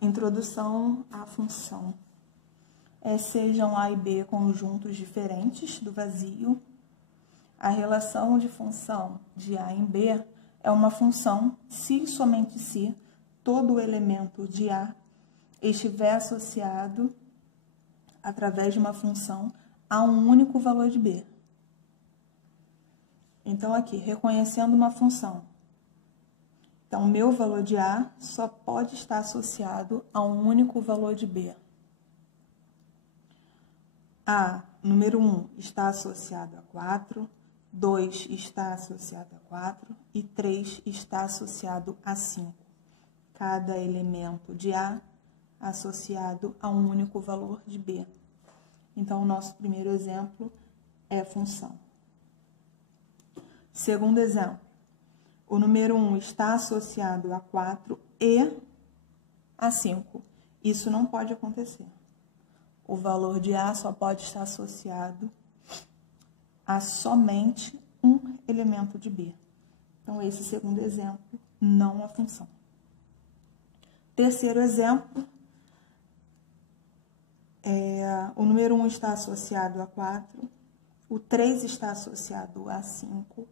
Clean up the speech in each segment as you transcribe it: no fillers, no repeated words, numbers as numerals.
Introdução à função. Sejam A e B conjuntos diferentes do vazio. A relação de função de A em B é uma função se e somente se todo o elemento de A estiver associado através de uma função a um único valor de B. Então, aqui, reconhecendo uma função. Então, meu valor de A só pode estar associado a um único valor de B. A, número 1, está associado a 4, 2 está associado a 4 e 3 está associado a 5. Cada elemento de A associado a um único valor de B. Então, o nosso primeiro exemplo é função. Segundo exemplo, o número 1 está associado a 4 e a 5. Isso não pode acontecer. O valor de A só pode estar associado a somente um elemento de B. Então, esse segundo exemplo não é função. Terceiro exemplo, o número 1 está associado a 4, o 3 está associado a 5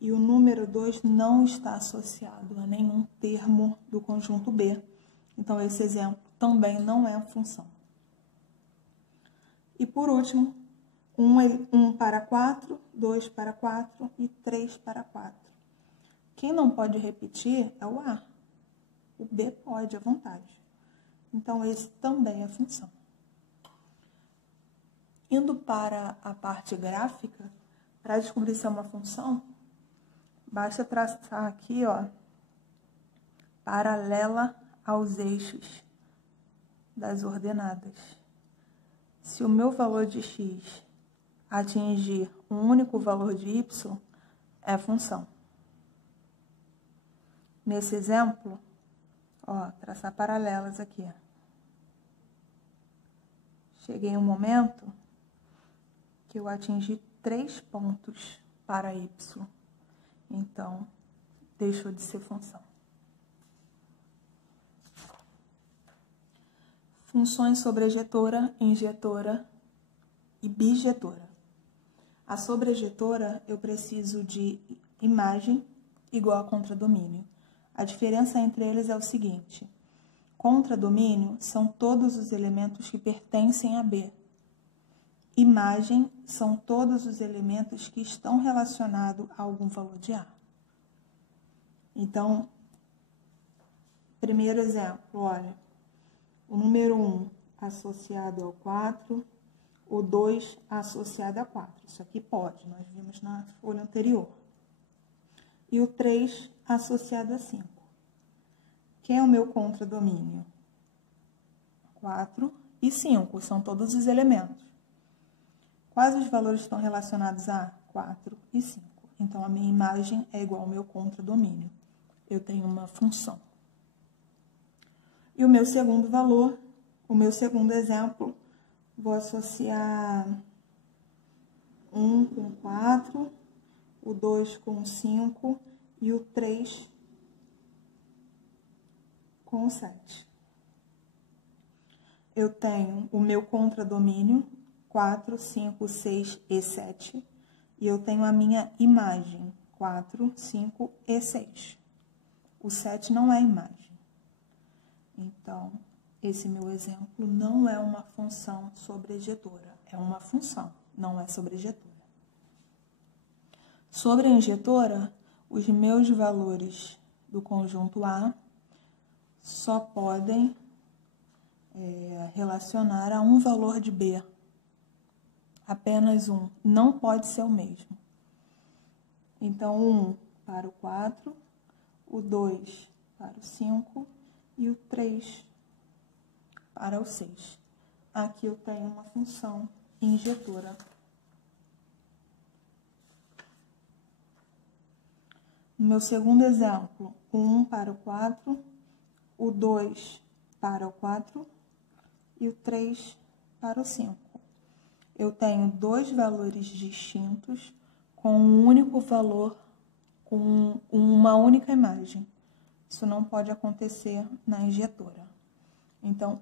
e o número 2 não está associado a nenhum termo do conjunto B. Então, esse exemplo também não é função. E por último, 1 para 4, 2 para 4 e 3 para 4. Quem não pode repetir é o A. O B pode, à vontade. Então, esse também é função. Indo para a parte gráfica, para descobrir se é uma função, basta traçar aqui, paralela aos eixos das ordenadas. Se o meu valor de x atingir um único valor de y, é função. Nesse exemplo, traçar paralelas aqui. Cheguei em um momento que eu atingi 3 pontos para y. Então, deixou de ser função. Funções sobrejetora, injetora e bijetora. A sobrejetora, eu preciso de imagem igual a contradomínio. A diferença entre eles é o seguinte: contradomínio são todos os elementos que pertencem a B. Imagem são todos os elementos que estão relacionados a algum valor de A. Então, primeiro exemplo, olha, o número 1 associado ao 4, o 2 associado a 4. Isso aqui pode, nós vimos na folha anterior. E o 3 associado a 5. Quem é o meu contradomínio? 4 e 5, são todos os elementos. Quais os valores estão relacionados a 4 e 5? Então, a minha imagem é igual ao meu contradomínio. Eu tenho uma função. E o meu segundo valor, o meu segundo exemplo, vou associar 1 com 4, o 2 com 5 e o 3 com 7. Eu tenho o meu contradomínio, 4, 5, 6 e 7. E eu tenho a minha imagem, 4, 5 e 6. O 7 não é imagem. Então, esse meu exemplo não é uma função sobrejetora. É uma função, não é sobrejetora. Sobre a injetora, os meus valores do conjunto A só podem relacionar a um valor de B. Apenas um. Não pode ser o mesmo. Então, 1 para o 4, o 2 para o 5 e o 3 para o 6. Aqui eu tenho uma função injetora. No meu segundo exemplo, o 1 para o 4, o 2 para o 4 e o 3 para o 5. Eu tenho dois valores distintos com um único valor, com uma única imagem. Isso não pode acontecer na injetora. Então,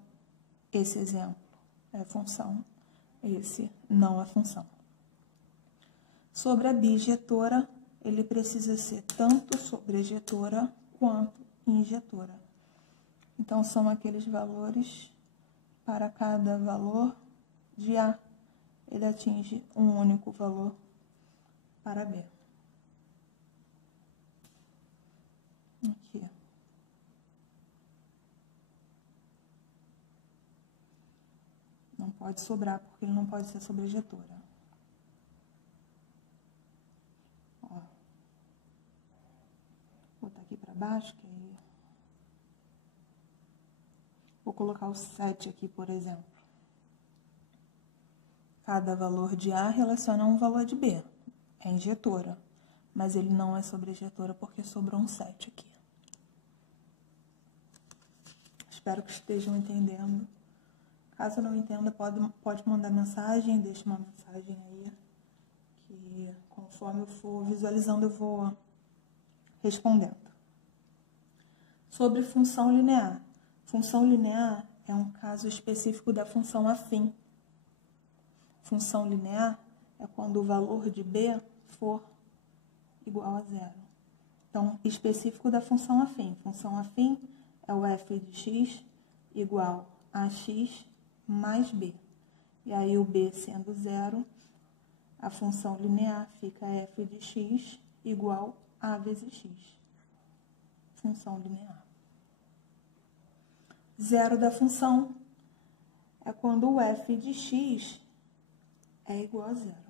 esse exemplo é função, esse não é função. Sobre a bijetora, ele precisa ser tanto sobrejetora quanto injetora. Então, são aqueles valores, para cada valor de A, ele atinge um único valor para B. Aqui. Não pode sobrar, porque ele não pode ser sobrejetora. Ó. Vou botar aqui para baixo, que aí... Vou colocar o 7 aqui, por exemplo. Cada valor de A relaciona a um valor de B. É injetora, mas ele não é sobrejetora porque sobrou um 7 aqui. Espero que estejam entendendo. Caso não entenda, pode mandar mensagem, deixa uma mensagem aí, que conforme eu for visualizando, eu vou respondendo. Sobre função linear. Função linear é um caso específico da função afim. Função linear é quando o valor de B for igual a zero. Então, específico da função afim. Função afim é o f de x igual a x mais b. E aí, o b sendo zero, a função linear fica f de x igual a vezes x. Função linear. Zero da função é quando o f de x é igual a zero.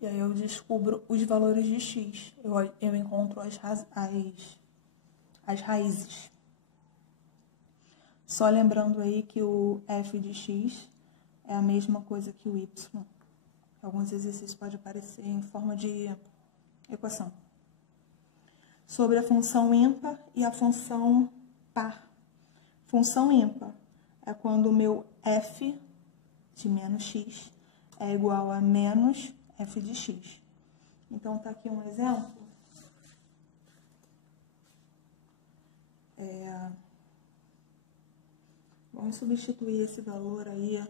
E aí eu descubro os valores de x. Eu encontro as raízes. Só lembrando aí que o f de x é a mesma coisa que o y. Alguns exercícios podem aparecer em forma de equação. Sobre a função ímpar e a função par. Função ímpar é quando o meu f de menos x é igual a menos f de x. Então, tá aqui um exemplo. Vamos substituir esse valor aí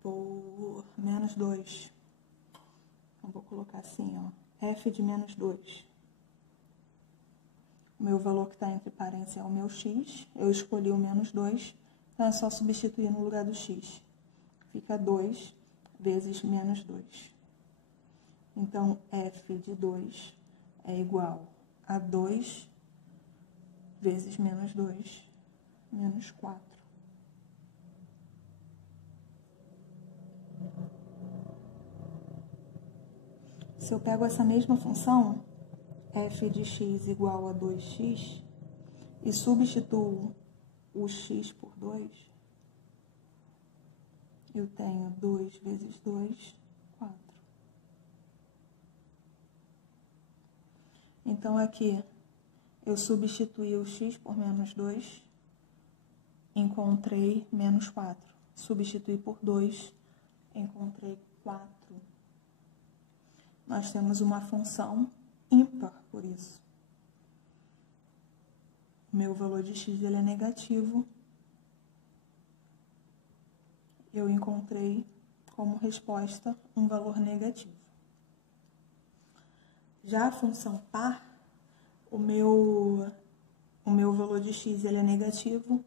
por menos 2. Então, vou colocar assim, ó, f de menos 2. O meu valor que está entre parênteses é o meu x. Eu escolhi o menos 2, então é só substituir no lugar do x. Fica 2 vezes menos 2. Então, f de 2 é igual a 2 vezes menos 2, menos 4. Se eu pego essa mesma função, f de x igual a 2x, e substituo o x por 2, eu tenho 2 vezes 2, 4. Então, aqui, eu substituí o x por menos 2, encontrei menos 4. Substituí por 2, encontrei 4. Nós temos uma função ímpar por isso. O meu valor de x ele é negativo. Eu encontrei como resposta um valor negativo. Já a função par, o meu valor de x ele é negativo,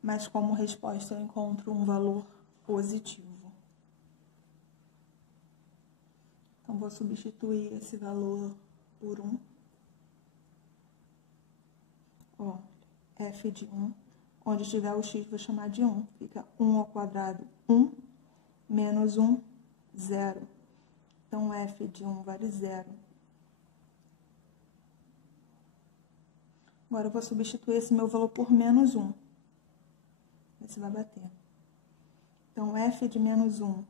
mas como resposta eu encontro um valor positivo. Então, vou substituir esse valor por 1. Ó, f de 1. Onde tiver o x, vou chamar de 1. Fica 1 ao quadrado, 1. Menos 1, 0. Então, f de 1 vale 0. Agora, eu vou substituir esse meu valor por menos 1. Esse vai bater. Então, f de menos 1.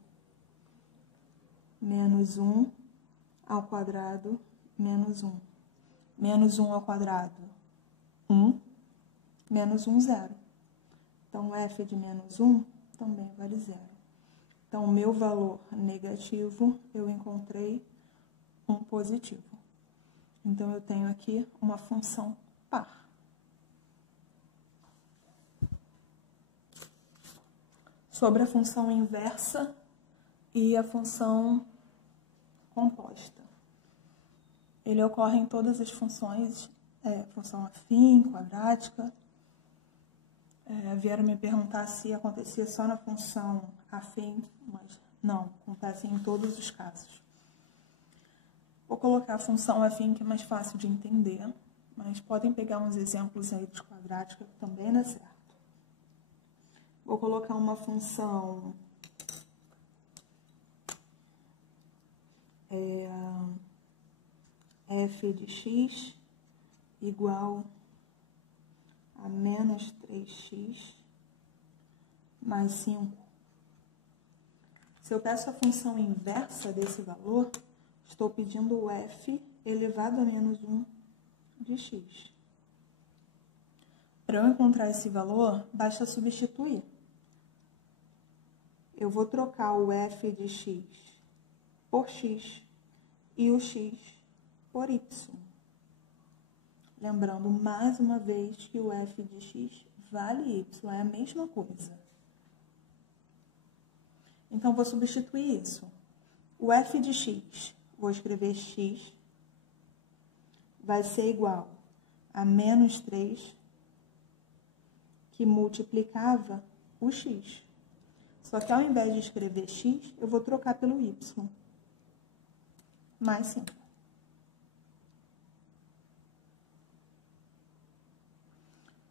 Menos 1 ao quadrado, menos 1. Menos 1 ao quadrado, 1. Menos 1, 0. Então, f de menos 1 também vale 0. Então, o meu valor negativo, eu encontrei um positivo. Então, eu tenho aqui uma função par. sobre a função inversa e a função composta. Ele ocorre em todas as funções, função afim, quadrática. Vieram me perguntar se acontecia só na função afim, mas não, acontece em todos os casos. Vou colocar a função afim, que é mais fácil de entender, mas podem pegar uns exemplos aí de quadrática que também dá certo. Vou colocar uma função f de x igual a menos 3x mais 5. Se eu peço a função inversa desse valor, estou pedindo o f elevado a menos 1 de x. Para eu encontrar esse valor, basta substituir. Eu vou trocar o f de x por x e o x por y. Lembrando mais uma vez que o f de x vale y, é a mesma coisa. Então, vou substituir isso. O f de x, vou escrever x, vai ser igual a menos 3, que multiplicava o x. Só que ao invés de escrever x, eu vou trocar pelo y. Mais 5.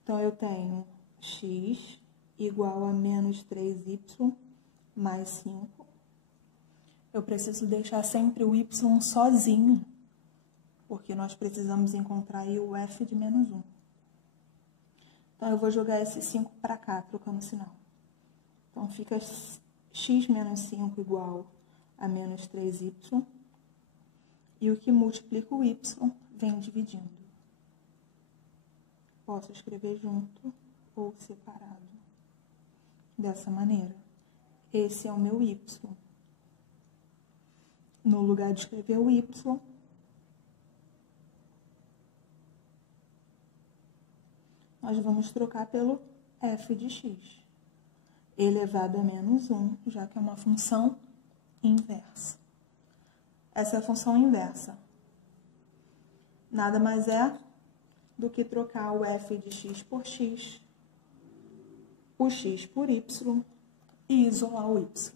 Então, eu tenho x igual a menos 3y mais 5. Eu preciso deixar sempre o y sozinho, porque nós precisamos encontrar aí o f de menos 1. Então, eu vou jogar esse 5 para cá, trocando o sinal. Então, fica x menos 5 igual a menos 3y. E o que multiplica o y vem dividindo. Posso escrever junto ou separado. Dessa maneira. Esse é o meu y. No lugar de escrever o y, nós vamos trocar pelo f de x, elevado a menos 1, já que é uma função inversa. Essa é a função inversa. Nada mais é do que trocar o f de x por x, o x por y e isolar o y.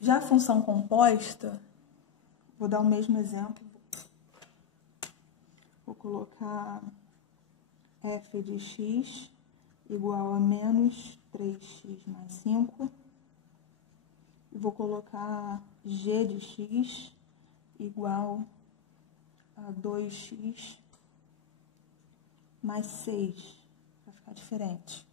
Já a função composta, vou dar o mesmo exemplo. Vou colocar f de x igual a menos 3x mais 5. E vou colocar g de x igual a 2x mais 6, para ficar diferente.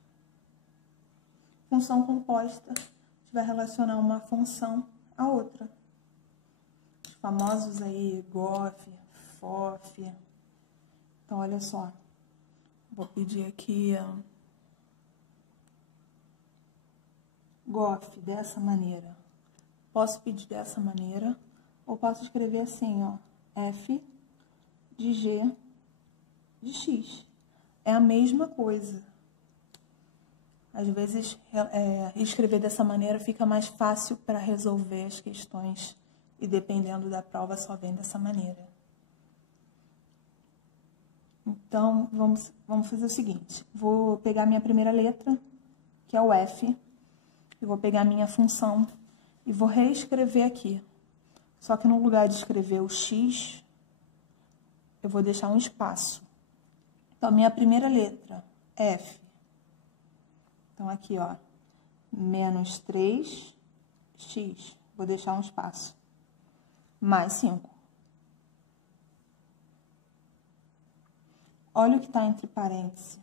Função composta, a gente vai relacionar uma função a outra. Os famosos aí, GOF, FOF. Então, olha só. Vou pedir aqui GOF dessa maneira. Posso pedir dessa maneira, ou posso escrever assim, ó, f de g de x. É a mesma coisa. Às vezes, escrever dessa maneira fica mais fácil para resolver as questões e, dependendo da prova, só vem dessa maneira. Então, vamos fazer o seguinte. Vou pegar minha primeira letra, que é o f, e vou pegar minha função e vou reescrever aqui. Só que no lugar de escrever o x, eu vou deixar um espaço. Então, minha primeira letra, f. Então, aqui, ó, menos 3x, vou deixar um espaço, mais 5. Olha o que está entre parênteses.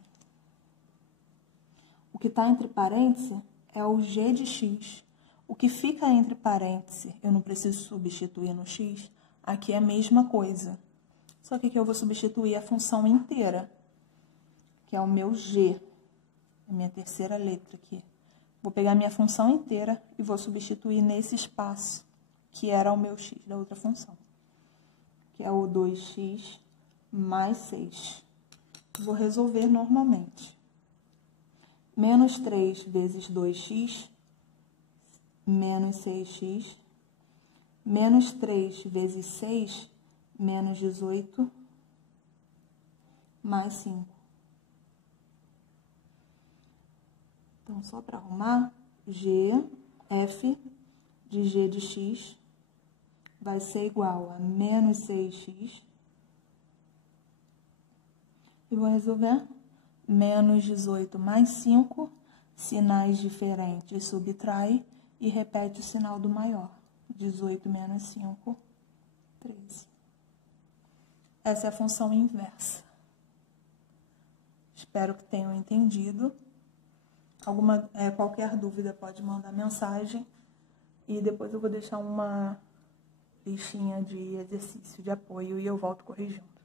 O que está entre parênteses é o g de x. O que fica entre parênteses, eu não preciso substituir no x, aqui é a mesma coisa. Só que aqui eu vou substituir a função inteira, que é o meu g. A minha terceira letra aqui. Vou pegar minha função inteira e vou substituir nesse espaço, que era o meu x da outra função, que é o 2x mais 6. Vou resolver normalmente. Menos 3 vezes 2x, menos 6x. Menos 3 vezes 6, menos 18, mais 5. Então, só para arrumar, f de g de x vai ser igual a menos 6x. E vou resolver. Menos 18 mais 5, sinais diferentes, subtrai e repete o sinal do maior. 18 menos 5, 13. Essa é a função inversa. Espero que tenham entendido. Qualquer dúvida pode mandar mensagem. E depois eu vou deixar uma listinha de exercício de apoio e eu volto corrigindo.